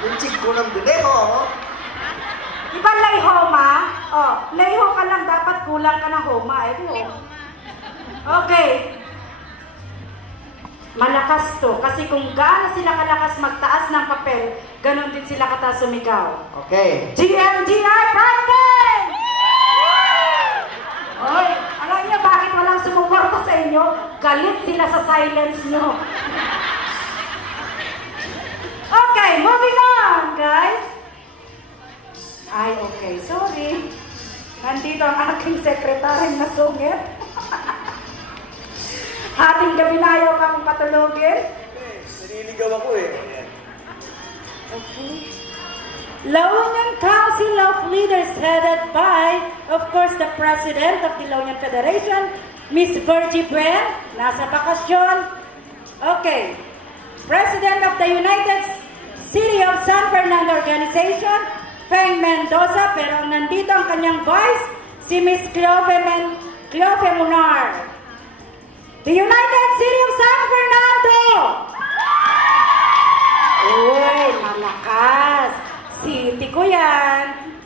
Yung chick ko ng bileho. Diba layhoma? Oh, layho ka lang, dapat kulang ka ng homa. Okay. Malakas to. Kasi kung gaano sila kalakas magtaas ng papel, ganon din sila kataas sumigaw. Okay. GMGI Franken! Oy, alam niyo bakit walang sumuporta sa inyo? Galit sila sa silence nyo. Okay, moving on, guys. Ay, okay, sorry. Nandito ang aking sekretary na sungit. Hating gabi na ayaw kang patulogin. Nililigaw ako eh. Okay. La Union Council of Leaders headed by, of course, the President of the Ilocano Federation, Miss Virgie Buen, nasa bakasyon. Okay. President of the United City of San Fernando Organization, Feng Mendoza, pero nandito ang kanyang vice, si Miss Cleofe Munar. The United City of San Fernando! Uy, malakas. City ko yan.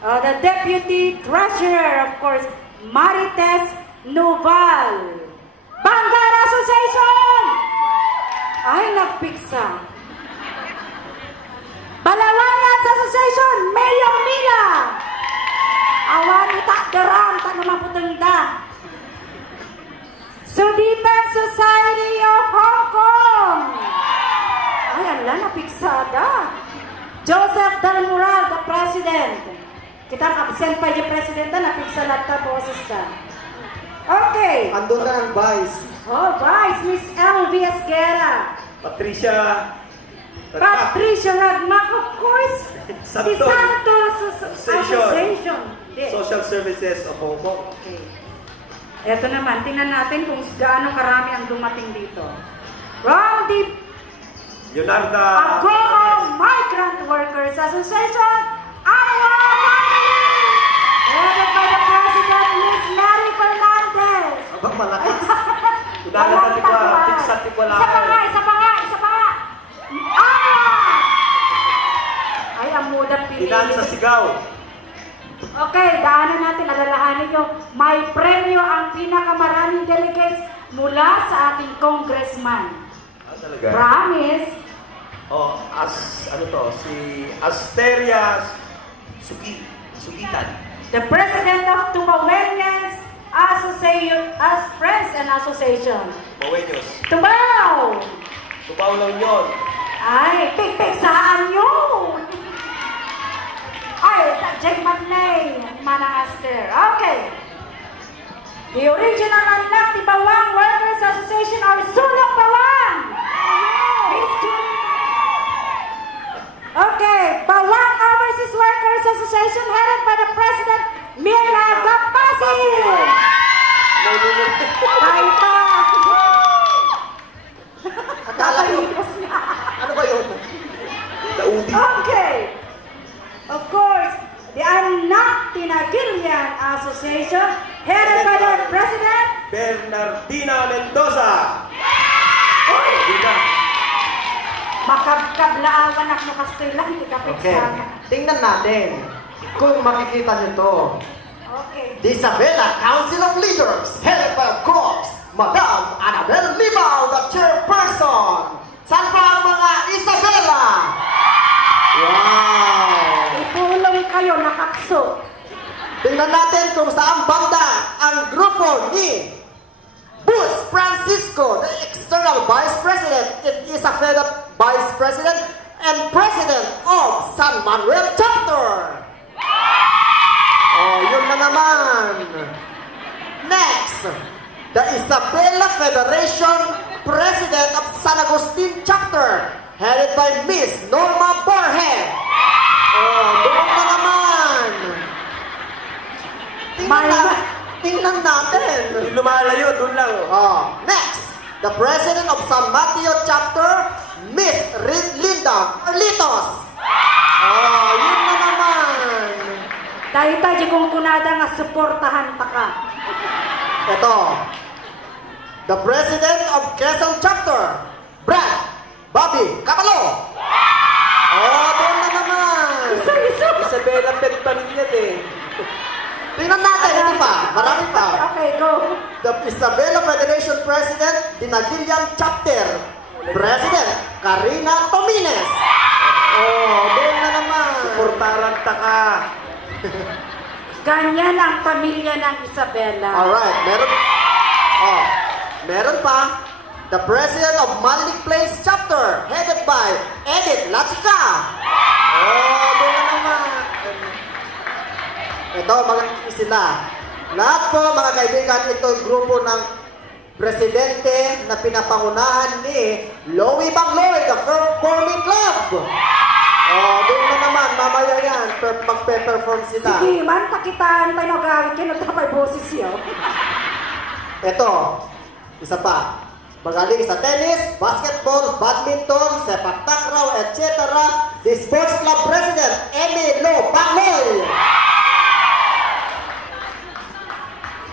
The Deputy Treasurer, of course, Marites Noval. Bangar Association! Ay, nagpiksa. Balawayan Association, Mayor Mila. Awan itak daram, tak naman putengda. Sudipan Society of Hongkong. Ay, ala, napiksada. Joseph Dalmural, the President. Kita absent pa yung President na napiksa lata boses ka. Okay. Andun na ang Vice. Oh, Vice, Miss L.V. Esquera. Patricia Ragmac, of course. Santos. The Santos Association. Social Services of Hongkong. Okay. Ito naman, tingnan natin kung gaano karami ang dumating dito. From the Agoro Migrant Workers Association, headed by the President, Miss Mary Fernandez. Abang malakas. Isa pa nga. Ay, ang mudang pili. Ilan sa sigaw. Okay, daanan natin, alalahanin nyo, may premyo ang pinakamaraming delegates mula sa ating congressman. Talaga? Promise. Oh, si Asterias Sugitan. The President of Tumawenyans as Friends and Association. Mawenyos. Tumaw! Tumaw lang yun. Ay, pigpigsaan yun! Ay, Jack Magnay, Manang Aster. Okay. The original anak ni Bawang Workers Association or Sulong Bawang. Okay, Bawang Overseas Workers Association headed by the President, Mirna Gapasi. Tayo pa. Akala ko. Ano ba yun? Daudi. Okay. Of course, the Anak Tinagilian Association, headed by the President, Bernardina Mendoza. Uy! Makabkablaan ako kastilang, ikapit Okay. sana. Tingnan natin kung makikita nyo to. Okay. The Isabela Council of Leaders, headed by, of course, Madam Annabel Limao, the chairperson. Saan ba ang mga Isabela? Wow! Ipulong kayo, nakakso. Tingnan natin kung saan banda ang grupo ni Bus Francisco, the External Vice President, and Isabela Vice President and President of San Manuel Chapter. Oh, yun na naman. Next, the Isabela Federation President of San Agustin Chapter, headed by Miss Norma Borges. Oh, doon na naman. Tingnan natin. Lumalayo, doon lang. Oh, next, the President of San Mateo Chapter, Miss Linda Litos. Oh, yun na naman. Dahil tayo kung kunada nga suportahan ta ka. Ito, the President of Quezon Chapter, Brad Bobby Capalo. wanted pa rin yan eh. Tingnan natin, ito pa. Marami pa. Okay, go. The Isabela Federation President, Dinaguilian Chapter. President, Karina Tomines. Oh, doon na naman. Suportaran taka. Ganyan ang pamilya ng Isabela. Alright, meron pa. The President of Manlik Place Chapter, headed by Edith Lachica. Oh, doon na naman. Ito, mga sila. Lahat po, mga kaibigan, ito yung grupo ng presidente na pinapangunahan ni Louie Bagloy, the Performing Club. Oh, doon na naman, mamaya yan, magpe-perform sila. Sige, man, takitaan tayo nagawin, kinutapay boses yun. Ito, isa pa. Magaling sa tennis, basketball, badminton, sepak takraw, etc. The Sports Club President, Emilio Bagloy.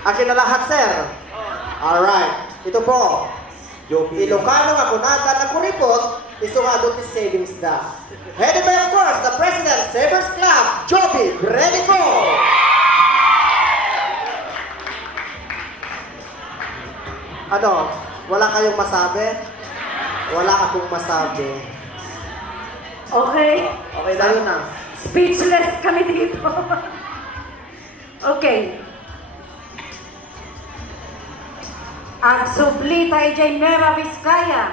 Akin na lahat, sir. Alright. Ito po. Ilocano nga kunatan na kuripot, isungado ti savings na. Headed by, of course, the President, Sabres Club, Joby Bredico. Ano? Wala kayong masabi? Wala akong masabi. Okay. Okay Sa'yo na. Speechless kami dito. Okay. Ang subli tayo dyan, Nueva Vizcaya.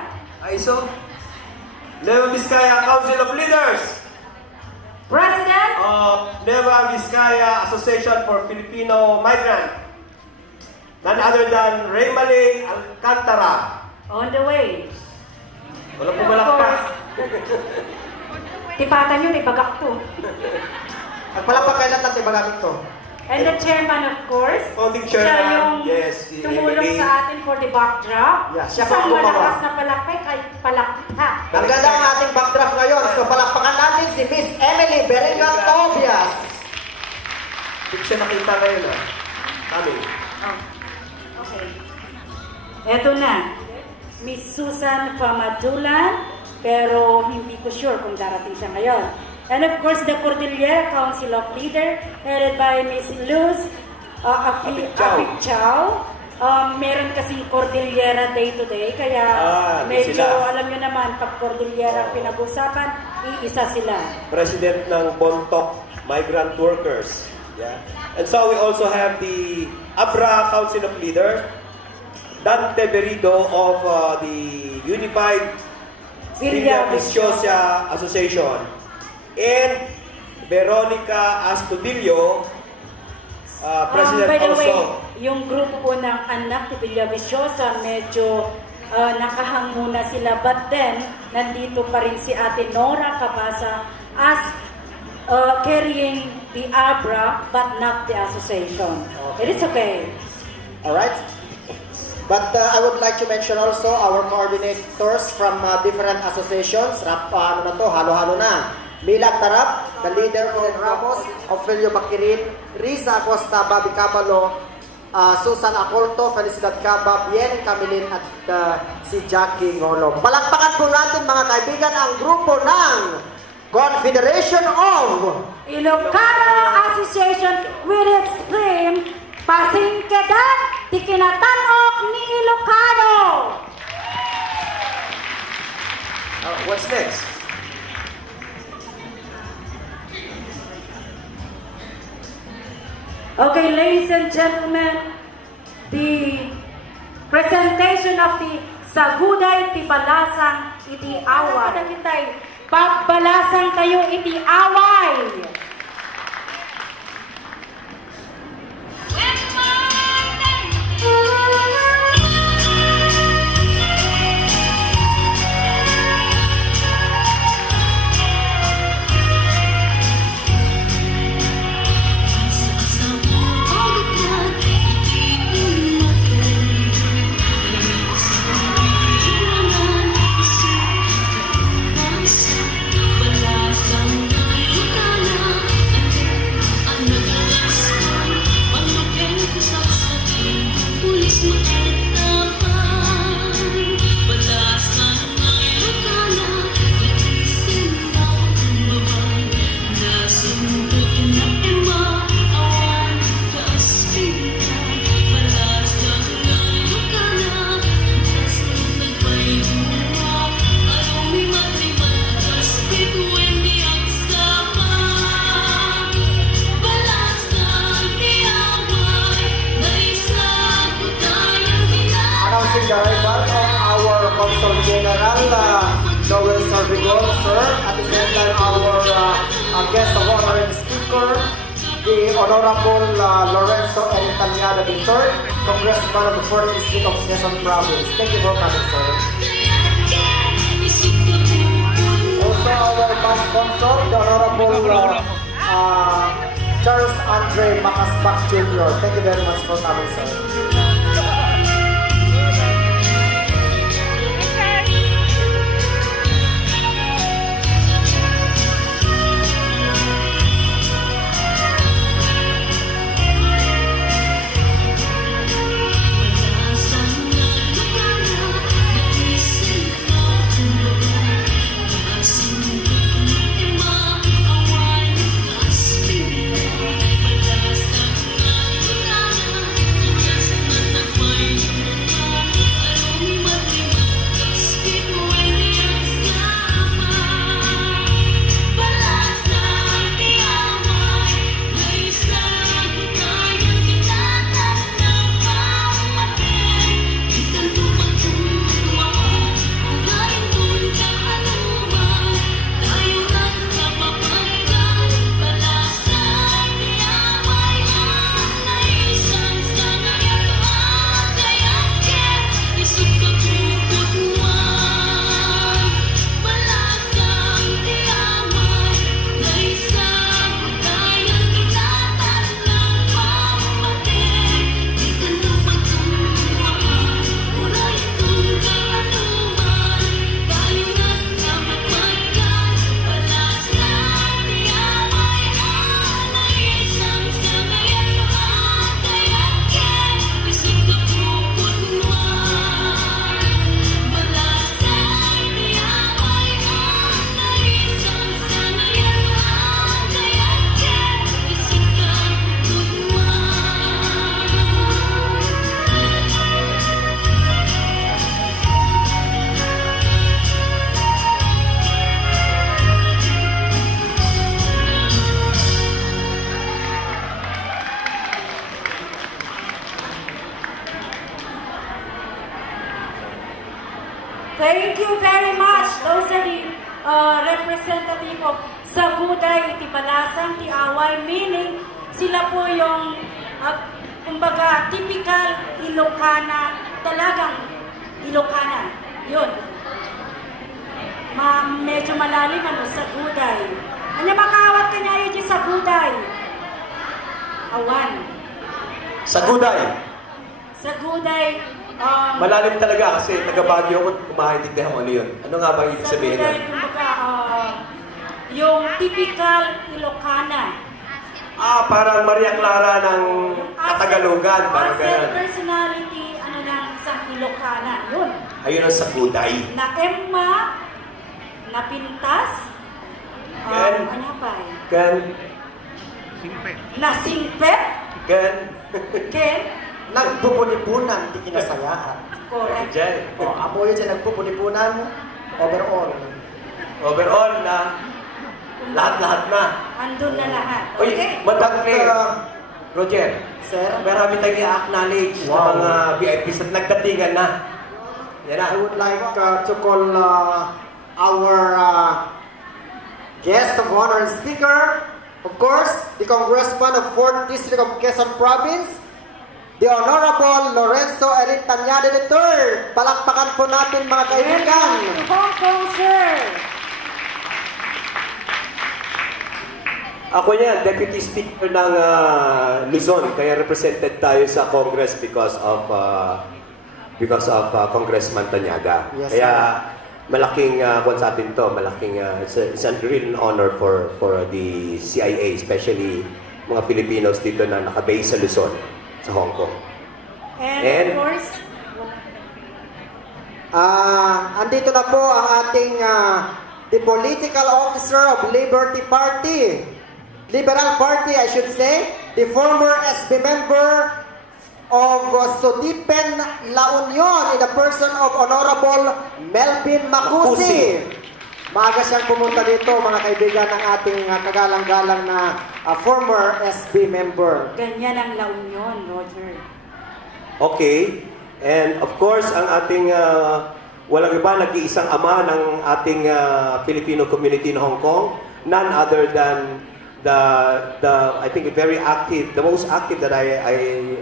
ISO. Nueva Vizcaya Council of Leaders. President Of Nueva Vizcaya Association for Filipino Migrant. None other than Raymali Alcantara. on the way. Wala po malakpas. Tipatan yun, ibagak to. Nagpalapag kayo lang natin bagamit to. And the chairman, of course, Founding siya chairman, yung yes, si tumulong Emily. sa atin for the backdrop. Yeah, siya Isang pa gumawa. malakas na palakpay kay palakpa. Ang ganda ng ating backdraft ngayon. So palakpakan natin si Miss Emily Berengan Tobias. Hindi siya nakita ngayon ah. Kami. Oh. Okay. Eto na. Miss Susan Famadulan, pero hindi ko sure kung darating siya ngayon. And of course, the Cordillera Council of Leaders, headed by Miss Luz Apicchao. Meron kasing Cordillera Day today, kaya medyo sila. alam nyo naman, pag Cordillera pinag-usapan, iisa sila. President ng Bontoc Migrant Workers. Yeah. And so we also have the ABRA Council of Leaders, Dante Berido of the Unified Villa Viciosa Association, and Veronica Astudillo, President by the way, also. yung grupo po ng anak ni Villa Viciosa, medyo nakahango na sila. But then, nandito pa rin si Ate Nora Cabasa as carrying the ABRA, but not the association. Okay. It is okay. Alright. But I would like to mention also our coordinators from different associations. Ano na to? Halo-halo na. Mila Tarap, the leader of Ramos, Ofelio Bakirin, Riza Acosta, Bobby Cabalo, Susan Acolto, Felicidad Caba, Bien Camilin at si Jackie Ngolong. Palakpakan po natin mga kaibigan ang grupo ng Confederation of Ilocano Association with its theme, Pasingkedan, di KINATAN-OK ni Ilocano. What's next? Okay, ladies and gentlemen, the presentation of the Saguday ti Balasang iti away. Pagbalasang tayo iti away. Balasang na Ilocana. guest of honor and speaker, the Honorable Lrenzo Erin Tanada III, Congressman of the 4th District of Quezon Province. Thank you for coming, sir. Also, our vice sponsor, the Honorable Charles Andre Macasbak Jr. Thank you very much for coming, sir. Thank you very much. Those are the representative of SAGUDAY, Balasang, Away, meaning sila po yung kumbaga typical Ilocana, talagang Ilocana. Yun. Medyo malalim ano, SAGUDAY. Ano makawat ka niya yun yung SAGUDAY? Awan. SAGUDAY. SAGUDAY. Malalim talaga kasi taga-Baguio ko kumaintindihan mo ano yun. Ano nga ba ibig sabihin nun? Kumbaga, yung typical Ilocana. Parang Maria Clara ng Katagalugan. Parang ganun. Personality, ano ng isang Ilocana. Yun. Ayun ang SAGUDAY. Na Emma, na Pintas, ano pa eh? Na Singpet. Ken. Nagpupunipunan, di kinasayaan. Correct. Amo yun siya nagpupunipunan, overall. Overall na lahat-lahat na. Andun na lahat. Okay. Madam Claire, Roger, sir, marami tayong i-acknowledge na mga VIPs at nagdatingan na. Yan na. I would like to call our guest of honor and speaker, of course, the Congressman of 4th District of Quezon Province, the Honorable Lrenzo Erin Tanada III. Palakpakan po natin mga kaibigan. Hongkong, sir. Ako yan, Deputy Speaker ng Luzon, kaya represented tayo sa Congress because of Congressman Tanada. Yes, kaya malaking kung sa atin to, malaking it's a real honor for the CIA, especially mga Filipinos dito na nakabase sa Luzon, sa Hong Kong. And of course, andito na po ang ating the political officer of Liberal Party, I should say, the former SB member of Sudipen, La Union, in the person of Honorable Melvin Macusi. Maaga siyang pumunta dito, mga kaibigan, ng ating kagalang-galang na former SB member. Ganyan ang La Union, Roger. Okay. And of course, ang ating walang iba, nag-iisang ama ng ating Filipino community in Hong Kong, none other than I think very active, the most active that I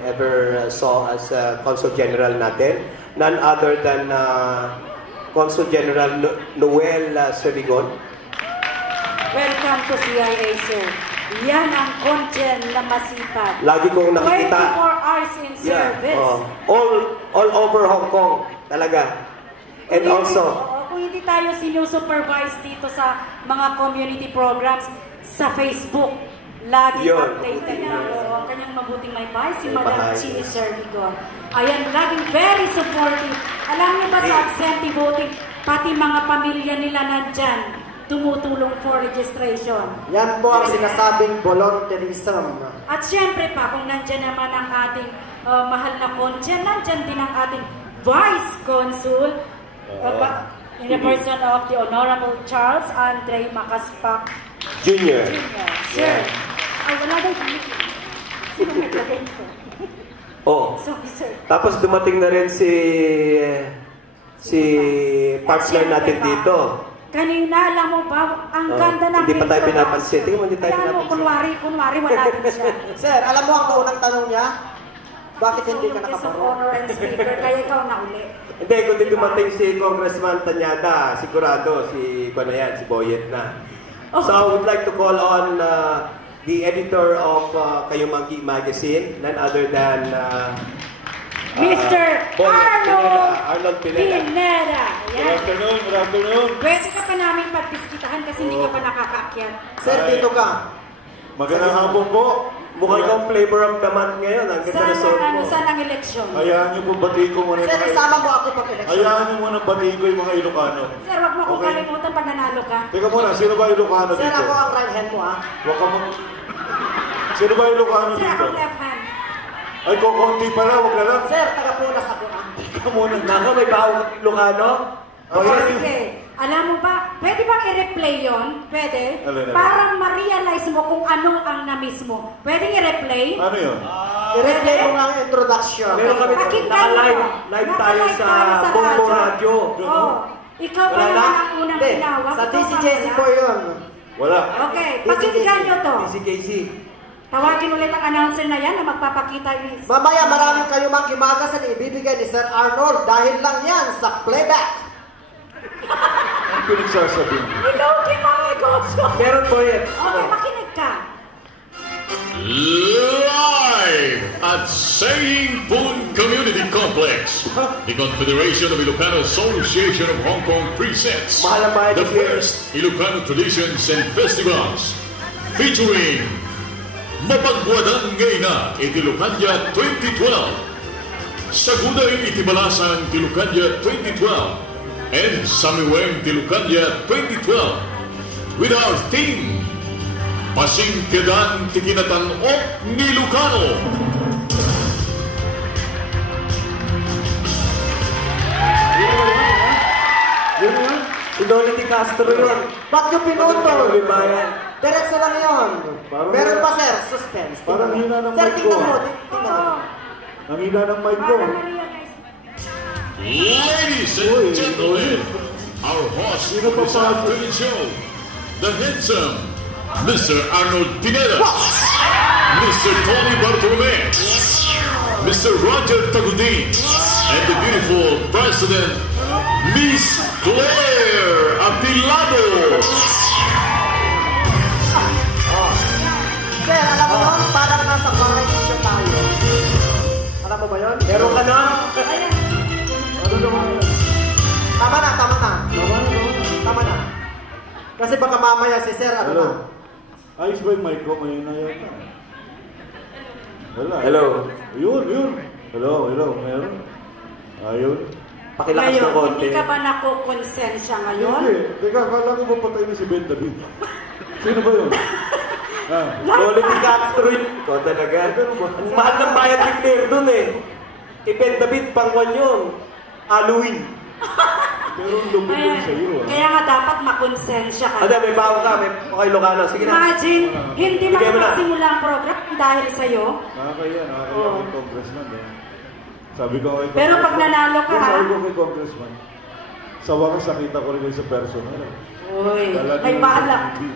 ever saw as Consul General natin, none other than Consul General Noel Seligon. Welcome to CIA, sir. Yan ang content na masipag. Lagi kong nakikita. 24 hours in service. All over Hong Kong, talaga. And also, kung hindi tayo sinusupervise dito sa mga community programs, sa Facebook, lagi updated ang kanyang mabuting may bahay, si Madam Chi Servigon. Ayan, laging very supportive. Alam niyo ba sa absentee voting, pati mga pamilya nila nandyan, tumutulong for registration. Yan po ang sinasabing volunteerism. At syempre pa, kung nandyan naman ang ating mahal na konsen, nandyan din ang ating Vice Consul, in the person of the Honorable Charles Andre Macaspac Junior. Sir, ay wala daw dito. Sino may lagay ko? Sorry, sir. Tapos dumating na rin si partner natin dito. Kanina, alam mo ba, ang ganda ng hindi pa tayo pinapansin. Tingnan mo, hindi tayo pinapansin. Kunwari, wala din siya. Sir, alam mo ang unang tanong niya? Bakit hindi ka Of nakaparo? honor and speaker, kaya ikaw na uli. Hindi, kung di dumating si Congressman Tanada, sigurado, si Boyet na. So I would like to call on the editor of Kayumanggi Magazine, none other than Mr. Arnold Pineda. Yan. Good afternoon. Pwede ka pa namin pagdiskitahan kasi hindi ka pa nakakaakyat. Sir, dito ka. Magandang hapon po. Mukhang kang flavor of the month ngayon. Ang ganda na suot mo. Saan ang eleksyon? Hayaan niyo po batiin ko muna. Sir, isama mo ako pag-election. Hayaan niyo muna batiin ko yung mga Ilocano. Sir, wag mo akong kalimutan pag nanalo ka. Teka muna, sino ba Ilocano dito? Sir, ako ang right hand mo, ha? Wag ka mo. Sino ba Ilocano Sir, dito? ako left hand. Ay, kukunti pala, wag na lang. Sir, taga-punas ako, ha? Teka muna. Nako, may bawang Ilocano? Sige. Alam mo ba, pwede bang i-replay yun? Pwede? Para ma-realize mo kung ano ang na-miss mo. Pwede i-replay? Ano yun? I-replay mo nga ang introduction. Meron kami Pakinggan mo. live tayo sa Bongo Radio. Ikaw pa naman ang unang tinawag. Sa DCJC po yun. Wala. Okay, pakinggan nyo to. DCKC. Tawagin ulit ang announcer na yan na magpapakita yung... Mamaya maraming Kayumanggi Magazine na ibibigay ni Sir Arnold dahil lang yan sa playback. Ang pinagsasabi niyo. Ilokin mga negosyo. Meron po yan. Okay, makinig ka. Live at SAMIWENG Community Complex, the Confederatio of Ilocano Association of Hong Kong presents the first Ilocano Traditions and Festivals featuring MAPAGWADAN ngayon iti Ilocandia 2012, SAGUDAY iti BALASANG iti Ilocandia 2012, and SAMIWENG iti Ilocandia 2012 with our theme PASINGKEDAN ti KINATAN-OK ni Ilocano. Yun? Si Donnie Castro yun. Ba't yung pinutol? Libayan. Diretso lang yun. Parang- Meron pa, sir. Suspense. Parang hina ng Sir, mic tingnan ko. mo. Tingnan mo. Nangina ng mic ko. Para ma-realize. Ladies and gentlemen, our host for this afternoon show, the handsome Mr. Arnold Pineda, Mr. Tony Bartolome, Mr. Roger Tagudin, and the beautiful President, Miss Claire Apilado. Sir, alam mo yun? Parang nasa correction tayo. Alam mo ba yun? Meron ka na? Ano naman yun? Tama na, tama na. Tama na. Kasi baka mamaya si sir, ano Hello. na? Ayos ba yung mic ko? May yata. Wala. Hello. Yun. Hello. Meron. Ayun. Pakilakas Ngayon, ng konti. hindi ka ba nakukonsensya ngayon? Hindi. Teka, akala ko ba patay na si Ben David? Sino ba yun? Donnie Castro yun. Ikaw talaga. Ang mahal ng bayad ni Claire dun eh. Ibent David, pangwan yun. Halloween. Pero lumulong sa'yo. Kaya nga dapat makonsensya ka. Ada, may bago ka. May okay, Ilocano. Sige na. Imagine, hindi Bigay mo na. makapagsimula ang program dahil sa'yo. Nakakaya Oo. kay Congressman. Sabi ko kay Pero pag nanalo ka, ha? Sabi ko kay Congressman, sa wakas nakita ko rin kayo sa personal. Uy, Talagang may bahala. sa TV.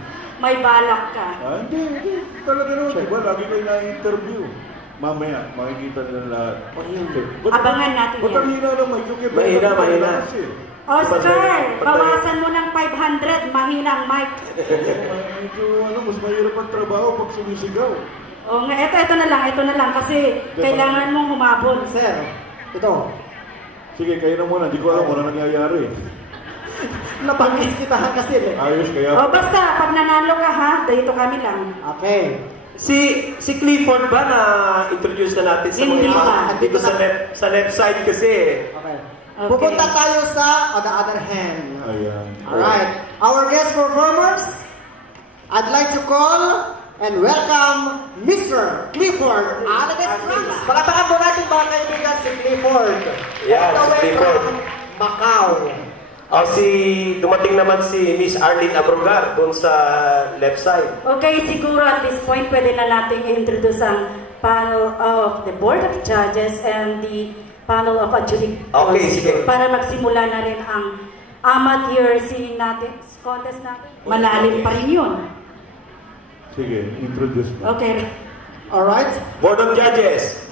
may balak ka. Hindi. Talaga naman. Diba, lagi kayo na-interview. Mamaya, makikita nila lahat. Abangan natin yan. Ba't ang hina ng mic? Mahina. Oscar, bawasan mo ng 500. Mahinang mic. Medyo, mas mahirap ang trabaho pag sumisigaw. O nga, ito na lang. Kasi kailangan mong humabol. Sir, ito. Sige, kayo na muna. Di ko alam kung ano nangyayari. Napagkis kita kasi. Ayos, kaya... O basta, pag nanalo ka ha, dito kami lang. Okay. Si Clifford ba na introduce na natin sa Hindi mga pa. dito sa left side kasi. Okay. Pupunta tayo sa on the other hand. Ayan. Alright. Our guest performers, I'd like to call and welcome Mr. Clifford Alades-Ramos. Palatakan po natin mga kaibigan si Clifford. Yeah, All the si way Clifford. from Macau. Dumating naman si Miss Arlene Abrogar doon sa left side. Okay, siguro at this point, pwede na natin i-introduce ang panel of the Board of Judges and the panel of adjudicators. Okay, sige. Para magsimula na rin ang amateur singing natin, contest natin. Malalim pa rin yun. Sige, introduce mo. Okay. Alright. Board of Judges,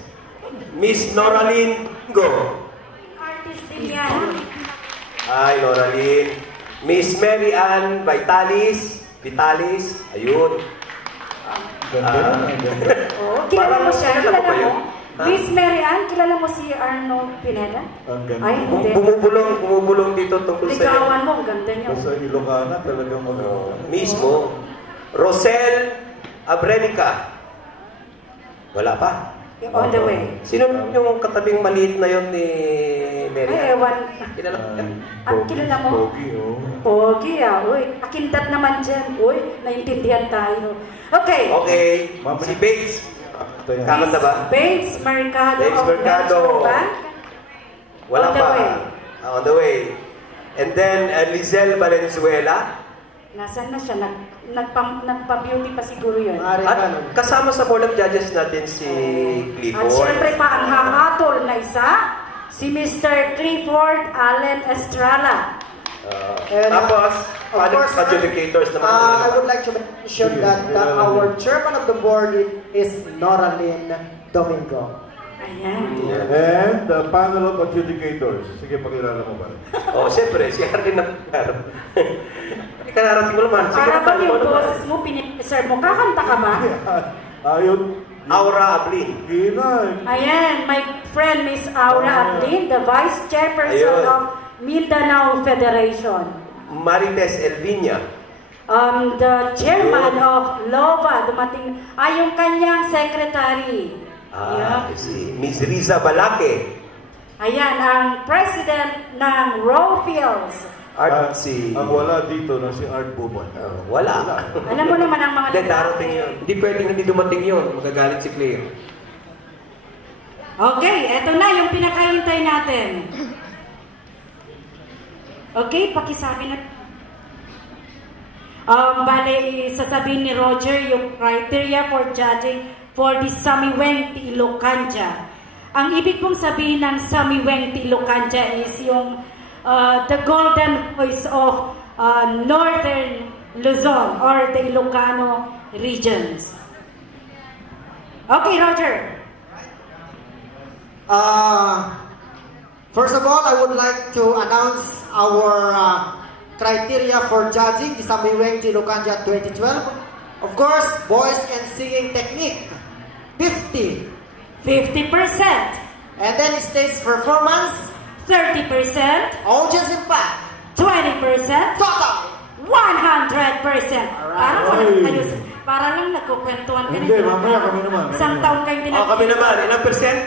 Miss Noraline Go. Artist din yan. Hi, Noraline. Miss Mary Ann Vitalis, ayun. Oh, kilala mo siya? Kilala mo ba yun? Miss Mary Ann, kilala mo si Arnold Pineda? Ang ganda. Ay, hindi. Bumubulong dito tungkol sa Ligawan mo, ang ganda niyo. Sa Ilocano, talagang maganda. mismo. Rosel Abrenica. Wala pa. On the way. Sino yung katabing maliit na yon ni Mary? Ay, ewan. Kilala mo yan? Kilala mo? Pogi, oh. Pogi, uy. Akindat naman dyan. Uy, naintindihan tayo. Okay. Okay. Si Bates. Kakanta ba? Bates Mercado Bates of Mercado. Metro Bank. Wala On the pa. way. On the way. And then Lizelle Valenzuela. Nasaan na siya? Nagpa-beauty pa siguro yun. Maaari At ka nun. kasama sa board of judges natin si At Clifford. syempre pa ang hahatol na isa, si Mr. Clifford Allen Estrada. And, Tapos, of course, adjudicators naman. I would like to mention that our chairman of the board is Noraline Domingo. Ayan. And the panel of adjudicators. Sige, pakilala mo ba? Oh, siyempre, si Erin na Ikararating ko naman. Para ba yung boses mo, pinipreserve mo? Kakanta ka ba? Ayun. Aura Ablin. Hinay. Ayan, my friend Miss Aura Ablin, the Vice Chairperson Ayun. of Mindanao Federation. Marites Elvinia. The chairman of LOVA, dumating, yung kanyang secretary. Ayan. Si Miss Riza Balake. Ayan, ang president ng Rowfields. Art si... Ang wala dito na si Art Buban. Wala. Alam mo naman ang mga Hindi, darating yun. Hindi pwedeng hindi dumating yun. Magagalit si Claire. Okay, eto na yung pinakahintay natin. Okay, pakisabi na. Bale, sasabihin ni Roger yung criteria for judging for the SAMIWENG Ilocandia. Ang ibig pong sabihin ng SAMIWENG Ilocandia is yung the golden voice of northern Luzon or the Ilocano regions. Okay, Roger. First of all, I would like to announce our criteria for judging the SAMIWENG Ilocandia 2012. Of course, voice and singing technique, 50%. 50%. And then stage performance, 30%. audience impact, 20%. total. 100%. Para lang nagkukwentuhan ka Hindi, mamaya kami naman. Isang taon kayong tinatapos. Kami naman. Ilang percent?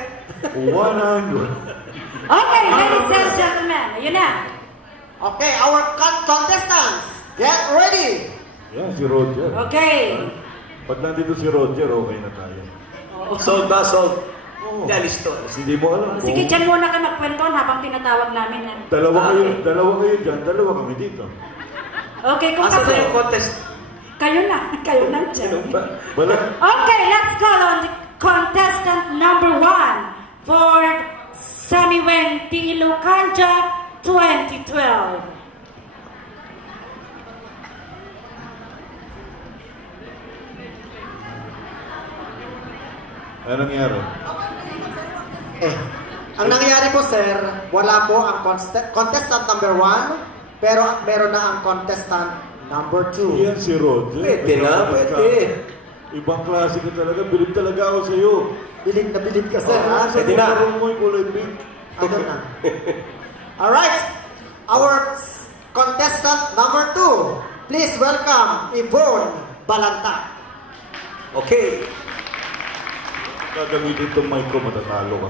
100. Okay, ladies and gentlemen. Yun na. Okay, our contestants, get ready. Yan, si Roger. Okay. Pag nandito si Roger, okay na tayo. Sold ba? Sold. Oo. Listo. Hindi mo alam. Sige, dyan muna kayo magkwentuhan habang tinatawag namin. Dalawa kayo dyan, dalawa kami dito. Okay, kung Asa na kasi... yung contest? Kayo na dyan. Wala. Okay, let's call on the contestant number 1 for SAMIWENG Ilocandia 2012. Ano nangyari? Ang nangyari po, sir, wala po ang contestant number 1, pero meron na ang contestant number 2. Yan si Roger. Pwede na, pwede. Ibang klase ka talaga. Bilib talaga ako sa'yo. Bilib na bilib ka, sir. Pwede na. Mo yung kulay pink. Ano na? Alright, our contestant number 2. Please welcome Yvonne Balanta. Okay. Gagamitin itong mic ko, matatalo ka.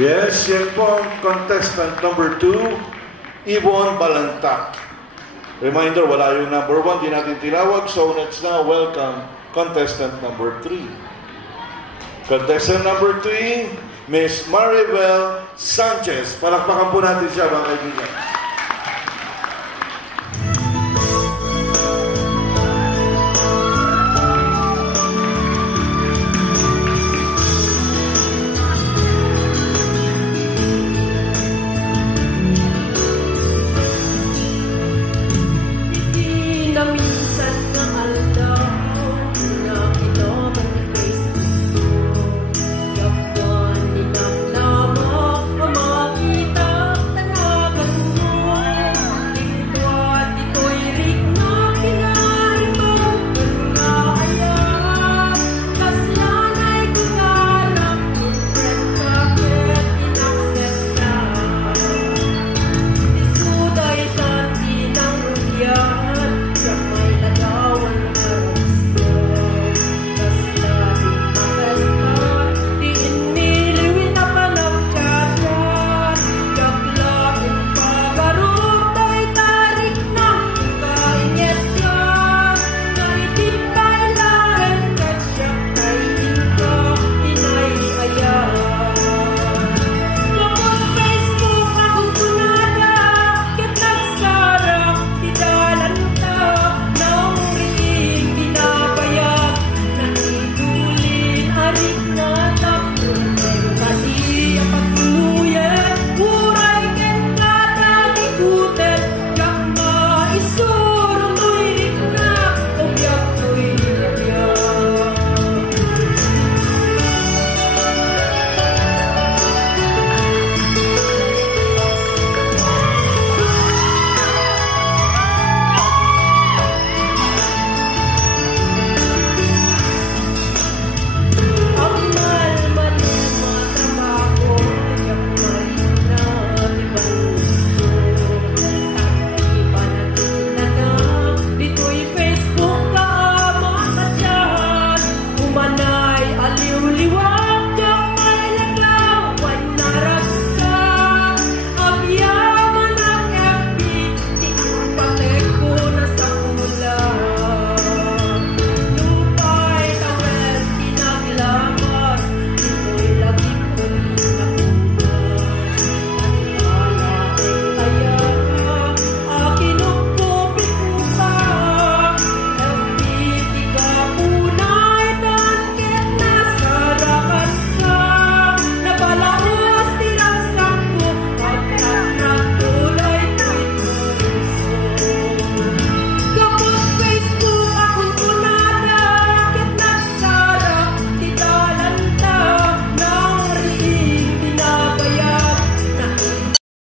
Yes, yan po ang contestant number 2, Yvonne Balanta. Reminder, wala yung number 1, di natin tinawag. So let's now welcome contestant number 3. Contestant number 3, Miss Maribel Sanchez. Palakpakan po natin siya, mga kaibigan.